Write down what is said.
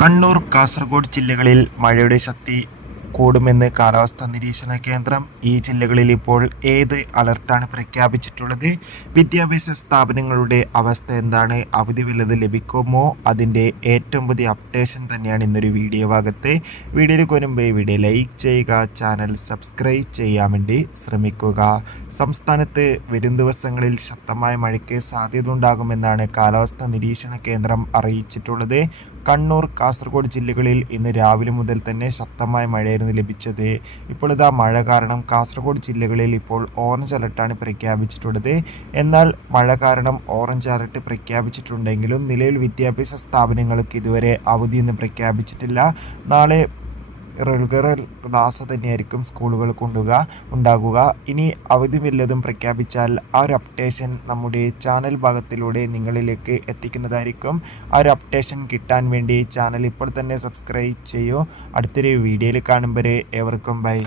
കണ്ണൂർ, കാസർഗോഡ് ജില്ലകളിൽ മഴയുടെ ശക്തി കൂടുമെന്ന് കാലാവസ്ഥാ നിരീക്ഷണ കേന്ദ്രം. ഈ ജില്ലകളിൽ ഇപ്പോൾ ഏത് അലർട്ടാണ് പ്രഖ്യാപിച്ചിട്ടുള്ളത്? വിദ്യാഭ്യാസ സ്ഥാപനങ്ങളുടെ അവസ്ഥ എന്താണ്? അവധി വല്ലത് ലഭിക്കുമോ? അതിൻ്റെ ഏറ്റവും പുതിയ അപ്ഡേഷൻ തന്നെയാണ് ഇന്നൊരു വീഡിയോ ഭാഗത്ത്. വീഡിയോയിൽ മുൻപ് വീഡിയോ ലൈക്ക് ചെയ്യുക, ചാനൽ സബ്സ്ക്രൈബ് ചെയ്യാൻ വേണ്ടി ശ്രമിക്കുക. സംസ്ഥാനത്ത് വരും ദിവസങ്ങളിൽ ശക്തമായ മഴയ്ക്ക് സാധ്യത ഉണ്ടാകുമെന്നാണ് കാലാവസ്ഥാ നിരീക്ഷണ കേന്ദ്രം അറിയിച്ചിട്ടുള്ളത്. കണ്ണൂർ, കാസർഗോഡ് ജില്ലകളിൽ ഇന്ന് രാവിലെ മുതൽ തന്നെ ശക്തമായ മഴയായിരുന്നു ലഭിച്ചത്. ഇപ്പോൾ ഇതാ മഴ കാരണം കാസർഗോഡ് ജില്ലകളിൽ ഇപ്പോൾ ഓറഞ്ച് അലർട്ടാണ് പ്രഖ്യാപിച്ചിട്ടുള്ളത്. എന്നാൽ മഴ കാരണം ഓറഞ്ച് അലർട്ട് പ്രഖ്യാപിച്ചിട്ടുണ്ടെങ്കിലും നിലവിൽ വിദ്യാഭ്യാസ സ്ഥാപനങ്ങൾക്ക് ഇതുവരെ അവധിയൊന്നും പ്രഖ്യാപിച്ചിട്ടില്ല. നാളെ റെഗുലർ ക്ലാസ് തന്നെയായിരിക്കും സ്കൂളുകൾ ഉണ്ടാകുക. ഇനി അവധി വല്ലതും പ്രഖ്യാപിച്ചാൽ ആ ഒരു അപ്ഡേഷൻ നമ്മുടെ ചാനൽ ഭാഗത്തിലൂടെ നിങ്ങളിലേക്ക് എത്തിക്കുന്നതായിരിക്കും. ആ ഒരു അപ്ഡേഷൻ കിട്ടാൻ വേണ്ടി ചാനൽ ഇപ്പോൾ തന്നെ സബ്സ്ക്രൈബ് ചെയ്യൂ. അടുത്തൊരു വീഡിയോയിൽ കാണുമ്പോൾ ഏവർക്കും ബൈ.